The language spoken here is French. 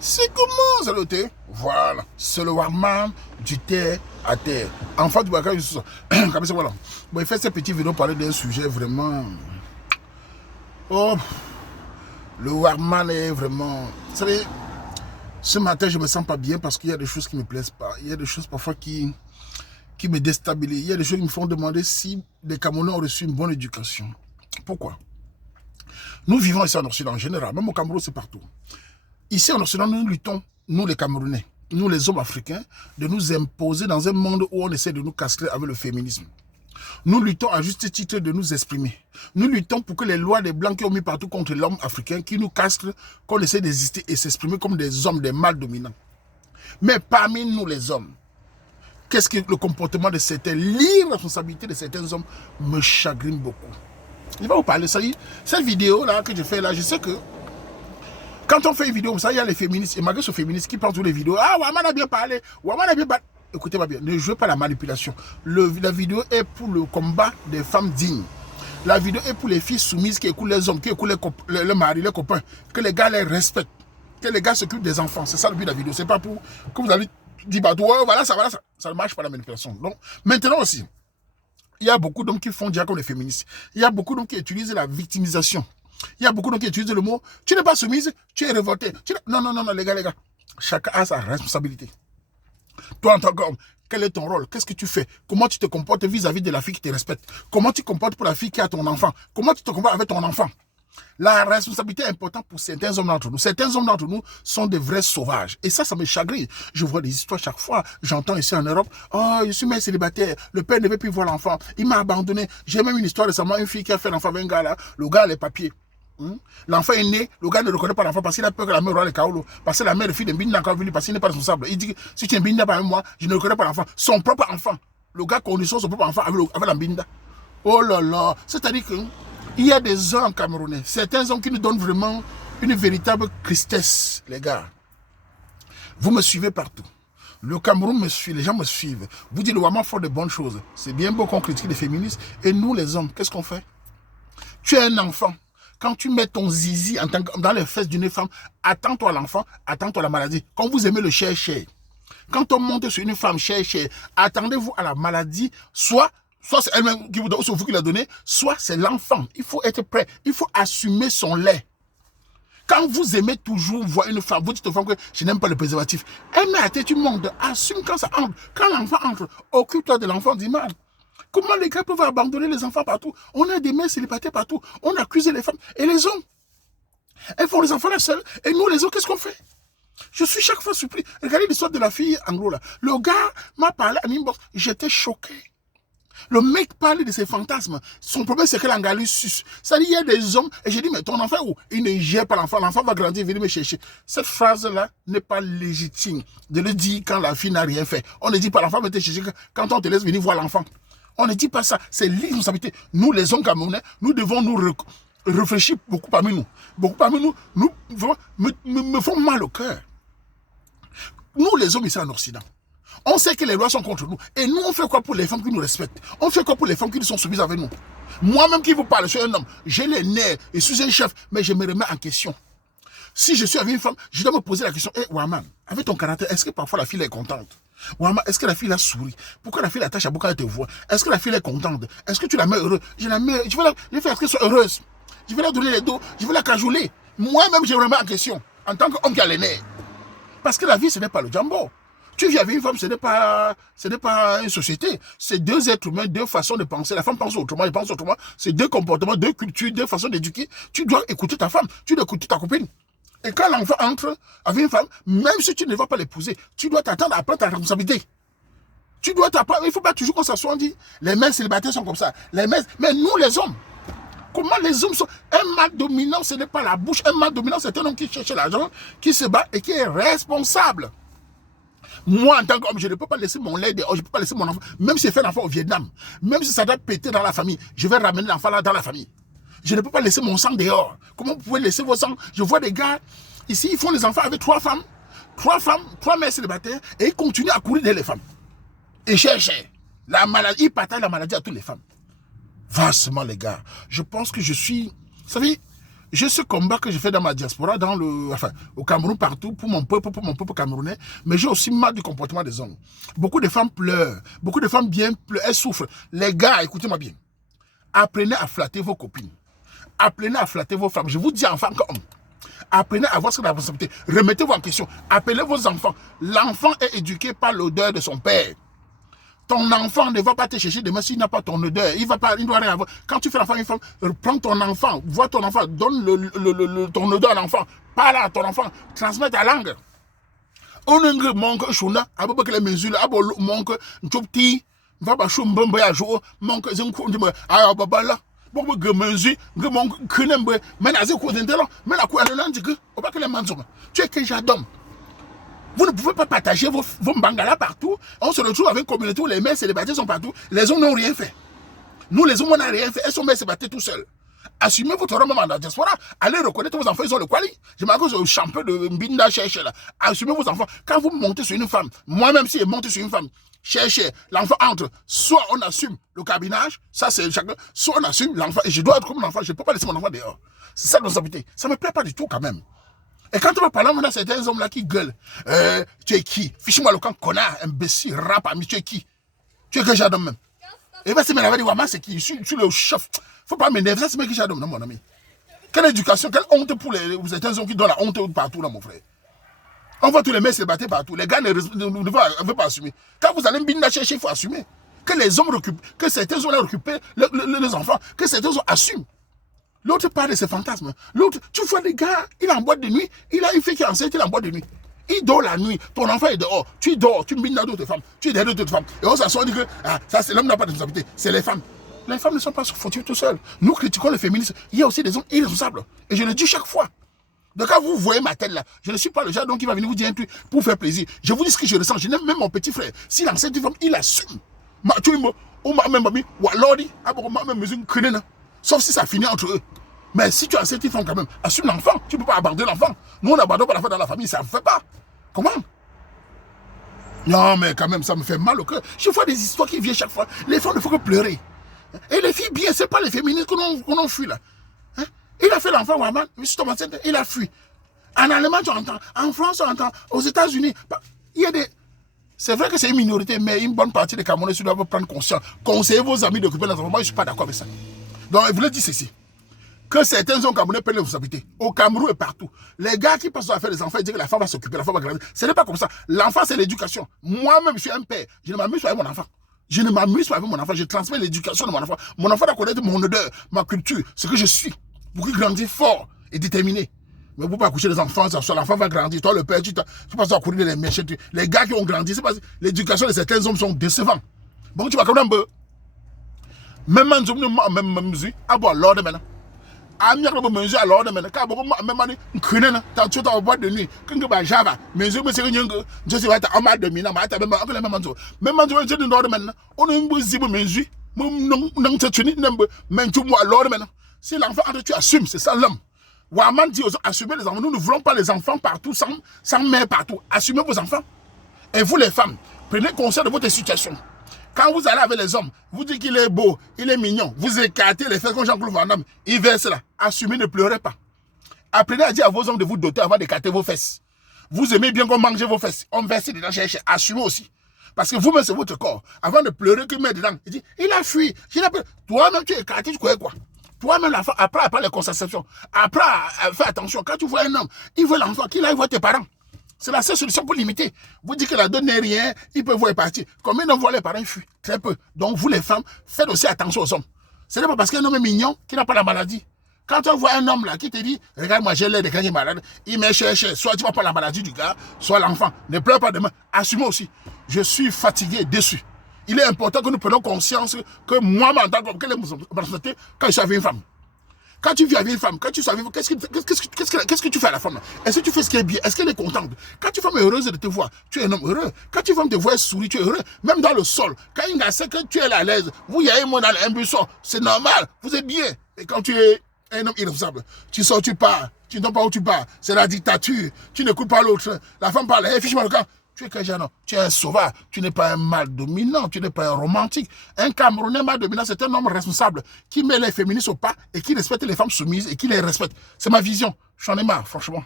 C'est comment ça le thé? Voilà, c'est le Warman du terre à terre. Enfant du bagage, comme ça, voilà. Bon, il fait ces petites vidéos parler d'un sujet vraiment. Oh, le Warman est vraiment. Vous savez, ce matin, je me sens pas bien parce qu'il y a des choses qui me plaisent pas. Il y a des choses parfois qui me déstabilisent. Il y a des choses qui me font demander si les Camerounais ont reçu une bonne éducation. Pourquoi? Nous vivons ici en Occident en général, même au Cameroun, c'est partout. Ici en Occident, nous luttons, nous les Camerounais, nous les hommes africains, de nous imposer dans un monde où on essaie de nous castrer avec le féminisme. Nous luttons à juste titre de nous exprimer. Nous luttons pour que les lois des Blancs qui ont mis partout contre l'homme africain, qui nous castrent, qu'on essaie d'exister et s'exprimer comme des hommes, des mâles dominants. Mais parmi nous les hommes, qu'est-ce que le comportement de certains, l'irresponsabilité de certains hommes me chagrine beaucoup. Je vais vous parler de ça. Cette vidéo-là que je fais là, je sais que quand on fait une vidéo comme ça, il y a les féministes, et malgré ce féministe qui prend toutes les vidéos, ah, Waman a bien parlé, Waman a bien parlé. Écoutez-moi bien, ne jouez pas la manipulation. La vidéo est pour le combat des femmes dignes. La vidéo est pour les filles soumises qui écoutent les hommes, qui écoutent le mari, les copains, que les gars les respectent, que les gars s'occupent des enfants. C'est ça le but de la vidéo. C'est pas pour que vous allez dire, bah, ouais, voilà, ça ne marche pas la manipulation. Donc, maintenant aussi, il y a beaucoup d'hommes qui font déjà comme les féministes. Il y a beaucoup d'hommes qui utilisent la victimisation. Il y a beaucoup d'hommes qui utilisent le mot « tu n'es pas soumise, tu es révolté ». Non, les gars. Chacun a sa responsabilité. Toi, en tant qu'homme, quel est ton rôle? Qu'est-ce que tu fais? Comment tu te comportes vis-à-vis de la fille qui te respecte? Comment tu te comportes pour la fille qui a ton enfant? Comment tu te comportes avec ton enfant? La responsabilité est importante pour certains hommes d'entre nous. Certains hommes d'entre nous sont des vrais sauvages. Et ça me chagrine. Je vois des histoires chaque fois. J'entends ici en Europe, « Oh, je suis mère célibataire. Le père ne veut plus voir l'enfant. Il m'a abandonné. » J'ai même une histoire récemment, une fille qui a fait l'enfant avec un gars là. Le gars a les papiers. L'enfant est né, le gars ne reconnaît pas l'enfant parce qu'il a peur que la mère aura les kaolo. Parce que la mère, le fils de Mbinda, encore venu parce qu'il n'est pas responsable. Il dit que si tu es Mbinda par moi, je ne reconnais pas l'enfant. Son propre enfant. Le gars connaît son propre enfant avec la Mbinda. Oh là là. C'est-à-dire qu'il y a des hommes camerounais, certains hommes qui nous donnent vraiment une véritable tristesse, les gars. Vous me suivez partout. Le Cameroun me suit, les gens me suivent. Vous dites le Waman font de bonnes choses. C'est bien beau qu'on critique les féministes. Et nous, les hommes, qu'est-ce qu'on fait? Tu es un enfant. Quand tu mets ton zizi dans les fesses d'une femme, attends-toi l'enfant, attends-toi la maladie. Quand vous aimez le cher, quand on monte sur une femme cher, attendez-vous à la maladie, soit c'est elle-même qui vous donne, soit vous qui l'a donné, soit c'est l'enfant. Il faut être prêt, il faut assumer son lait. Quand vous aimez toujours voir une femme, vous dites aux femmes que je n'aime pas le préservatif. Elle met à tête, tu montes, assume quand ça entre. Quand l'enfant entre, occupe-toi de l'enfant, dis mal. Comment les gars peuvent abandonner les enfants partout? On a des mères célibataires partout. On accuse les femmes. Et les hommes, elles font les enfants là seuls. Et nous, les hommes, qu'est-ce qu'on fait? Je suis chaque fois surpris. Regardez l'histoire de la fille en gros là. Le gars m'a parlé à inbox. J'étais choqué. Le mec parle de ses fantasmes. Son problème, c'est que l'angali suce. Ça dit, il y a des hommes. Et j'ai dit, mais ton enfant où? Il ne gère pas l'enfant. L'enfant va grandir, venir me chercher. Cette phrase-là n'est pas légitime de le dire quand la fille n'a rien fait. On ne dit pas l'enfant va te chercher quand on te laisse venir voir l'enfant. On ne dit pas ça. C'est l'irresponsabilité. Nous, les hommes camerounais, nous devons nous réfléchir beaucoup parmi nous. Beaucoup parmi nous me font mal au cœur. Nous, les hommes ici en Occident, on sait que les lois sont contre nous. Et nous, on fait quoi pour les femmes qui nous respectent? On fait quoi pour les femmes qui nous sont soumises avec nous? Moi-même qui vous parle, je suis un homme. J'ai les nerfs et je suis un chef, mais je me remets en question. Si je suis avec une femme, je dois me poser la question, Waman, avec ton caractère, est-ce que parfois la fille est contente? Waman, est-ce que la fille a souri? Pourquoi la fille l'attache à beaucoup à te voir? Est-ce que la fille est contente? Est-ce que tu la mets heureuse? Je vais faire qu'elle soit heureuse. Je vais la donner les dos, je vais la cajoler. Moi-même, je me remets en question, en tant qu'homme qui a les nerfs. Parce que la vie, ce n'est pas le jambo. Tu vis avec une femme, ce n'est pas une société. C'est deux êtres humains, deux façons de penser. La femme pense autrement, elle pense autrement. C'est deux comportements, deux cultures, deux façons d'éduquer. Tu dois écouter ta femme, tu dois écouter ta copine. Et quand l'enfant entre avec une femme, même si tu ne vas pas l'épouser, tu dois t'attendre à prendre ta responsabilité. Tu dois t'apprendre. Il ne faut pas toujours qu'on s'assoie, on dit, les mères célibataires sont comme ça. Mais nous, les hommes, comment les hommes sont... Un mâle dominant, ce n'est pas la bouche. Un mâle dominant, c'est un homme qui cherche l'argent, qui se bat et qui est responsable. Moi, en tant qu'homme, je ne peux pas laisser mon lait dehors, je ne peux pas laisser mon enfant, même si j'ai fait l'enfant au Vietnam, même si ça doit péter dans la famille, je vais ramener l'enfant là dans la famille. Je ne peux pas laisser mon sang dehors. Comment vous pouvez laisser vos sangs? Je vois des gars, ici, ils font les enfants avec trois mères célibataires, et ils continuent à courir derrière les femmes. Et cherchent la maladie, ils partagent la maladie à toutes les femmes. Vastement, les gars, je pense que je suis... Vous savez, J'ai ce combat que je fais dans ma diaspora, au Cameroun partout, pour mon peuple camerounais, mais j'ai aussi mal du comportement des hommes. Beaucoup de femmes pleurent, beaucoup de femmes bien pleurent, elles souffrent. Les gars, écoutez-moi bien, apprenez à flatter vos copines, apprenez à flatter vos femmes. Je vous dis en tant qu'homme, apprenez à voir ce que la responsabilité. Remettez-vous en question, appelez vos enfants. L'enfant est éduqué par l'odeur de son père. Ton enfant ne va pas te chercher demain s'il n'a pas ton odeur. Il doit rien avoir. Quand tu fais l'enfant, prends ton enfant, vois ton enfant, donne ton odeur à l'enfant. Parle à ton enfant, transmets ta langue. On ne manque chuna, abo que les mesures, abo manque chopti, va pas chumbombe à jour, manque zinko de me, ah babala. Bon, que mesure, que mon kunembe, mais à ce coup d'intérêt, mais à quoi le lundi que, au bas que les manzons. Tu es que j'adore. Vous ne pouvez pas partager vos bangalas partout. On se retrouve avec une communauté où les mères célibataires sont partout. Les hommes n'ont rien fait. Nous, les hommes, on n'a rien fait. Elles sont mères célibataires tout seuls. Assumez votre rôle dans la diaspora. Allez reconnaître vos enfants, ils ont le quali. Je m'accorde au champion de Mbinda chercher là. Assumez vos enfants. Quand vous montez sur une femme, moi-même si je monte sur une femme, cherchez, l'enfant entre. Soit on assume le cabinage, ça c'est chacun. Soit on assume l'enfant. Et je dois être comme l'enfant. Je ne peux pas laisser mon enfant dehors. C'est ça la responsabilité. Ça ne me plaît pas du tout quand même. Et quand on va parler, on a certains hommes-là qui gueulent. Tu es qui? Fiche-moi le camp, connard, imbécile, rap, ami, tu es qui? Tu es que j'adore même. Et bien, c'est me l'avait dit, Wama, c'est qui? Je suis le chef. Faut pas m'énerver, ça c'est que j'adore, non, mon ami. Quelle éducation, quelle honte pour vous êtes un homme qui donne la honte partout, là, mon frère. On voit tous les mecs se battre partout. Les gars ne veulent pas assumer. Quand vous allez me chercher, il faut assumer. Que les hommes récupèrent, que certains hommes récupèrent les enfants, que certains hommes assument. L'autre parle de ses fantasmes. L'autre, tu vois les gars, il est en boîte de nuit. Il a une fille qui est enceinte, il est en boîte de nuit. Il dort la nuit. Ton enfant est dehors. Tu dors, tu mines dans d'autres femmes. Tu es derrière d'autres femmes. Et on s'assoit, on dit que ça, c'est l'homme n'a pas de responsabilité. C'est les femmes. Les femmes ne sont pas fautives tout seules. Nous critiquons les féministes. Il y a aussi des hommes irresponsables. Et je le dis chaque fois. Donc quand vous voyez ma tête là, je ne suis pas le genre qui va venir vous dire un truc pour faire plaisir. Je vous dis ce que je ressens. Je n'aime même mon petit frère. S'il enceinte une femme, il assume. Sauf si ça finit entre eux. Mais si tu as cette femme quand même, assume l'enfant. Tu ne peux pas abandonner l'enfant. Nous, on abandonne pas l'enfant dans la famille, ça ne fait pas. Comment? Non, mais quand même, ça me fait mal au cœur. Je vois des histoires qui viennent chaque fois. Les femmes ne font que pleurer. Et les filles, bien, ce n'est pas les féministes qu'on a fui là. Hein? Il a fait l'enfant, Waman, il a fui. En Allemagne, tu entends. En France, on entend. Aux États-Unis, il y a des... C'est vrai que c'est une minorité, mais une bonne partie des Camerounais doivent prendre conscience. Conseillez vos amis d'occuper les enfants. Moi, je ne suis pas d'accord avec ça. Donc, je voulais dire ceci. Que certains hommes camerounais prennent les responsabilités. Au Cameroun et partout. Les gars qui passent à faire des enfants, ils disent que la femme va s'occuper, la femme va grandir. Ce n'est pas comme ça. L'enfant, c'est l'éducation. Moi-même, je suis un père. Je ne m'amuse pas avec mon enfant. Je ne m'amuse pas avec mon enfant. Je transmets l'éducation de mon enfant. Mon enfant doit connaître mon odeur, ma culture, ce que je suis. Pour qu'il grandisse fort et déterminé. Mais vous ne pouvez pas coucher les enfants, l'enfant va grandir. Toi, le père, tu passes à courir les méchants. Les gars qui ont grandi, c'est parce que l'éducation de certains hommes sont décevants. Bon, tu vas comme un peu. Même un homme, même musique, à boire l'ordre maintenant. Amir le monsieur alors de maintenant quand même année connaît ta tu ta boîte de nuit quand ba java monsieur monsieur nyongo je sais pas ta ama de mina ma ta même je de l'ordre maintenant on est un zibo monsieur non tu ni nembe mais tu moi l'ordre maintenant si l'enfant tu assumes c'est ça l'homme Waman dit aux assumez les enfants nous ne voulons pas les enfants partout sans mère partout assumez vos enfants et vous les femmes prenez conscience de votre situation. Quand vous allez avec les hommes, vous dites qu'il est beau, il est mignon, vous écartez les fesses comme Jean-Claude Van Damme, il verse là. Assumez, ne pleurez pas. Apprenez à dire à vos hommes de vous doter avant d'écarter vos fesses. Vous aimez bien qu'on mange vos fesses. On verse dedans, cherchez. Assumez aussi. Parce que vous-même, c'est votre corps. Avant de pleurer, qu'il met dedans, il dit, il a fui. Toi-même, tu es écarté, tu croyais quoi? Toi-même, après les concentrations, après, fais attention. Quand tu vois un homme, il veut l'enfant, qu'il aille voir tes parents. C'est la seule solution pour limiter. Vous dites que la donne n'est rien, ils peuvent voir partir. Combien d'enfants voient les parents fuient? Très peu. Donc vous les femmes, faites aussi attention aux hommes. Ce n'est pas parce qu'un homme est mignon qu'il n'a pas la maladie. Quand on voit un homme là qui te dit, regarde moi j'ai l'air de quand il est malade, il met cher, soit tu vas pas la maladie du gars, soit l'enfant. Ne pleure pas demain. Assumez aussi. Je suis fatigué, déçu. Il est important que nous prenions conscience que moi, en tant que quand je suis avec une femme. Quand tu vis avec une femme, quand tu vis avec une femme, qu'est-ce que tu fais à la femme? Est-ce que tu fais ce qui est bien? Est-ce qu'elle est contente? Quand tu femme est heureuse de te voir, tu es un homme heureux. Quand tu femme te voir sourire, tu es heureux. Même dans le sol, quand il sait que tu es à l'aise, vous y avez moi dans un buisson, c'est normal, vous êtes bien. Et quand tu es un homme irresponsable, tu sors, tu pars, tu ne sais pas où tu pars, c'est la dictature, tu n'écoutes pas l'autre. La femme parle, hey, fiche-moi le camp. Tu es quel genre? Tu es un sauvage. Tu n'es pas un mâle dominant. Tu n'es pas un romantique. Un Camerounais mâle dominant, c'est un homme responsable qui met les féministes au pas et qui respecte les femmes soumises et qui les respecte. C'est ma vision. J'en ai marre, franchement.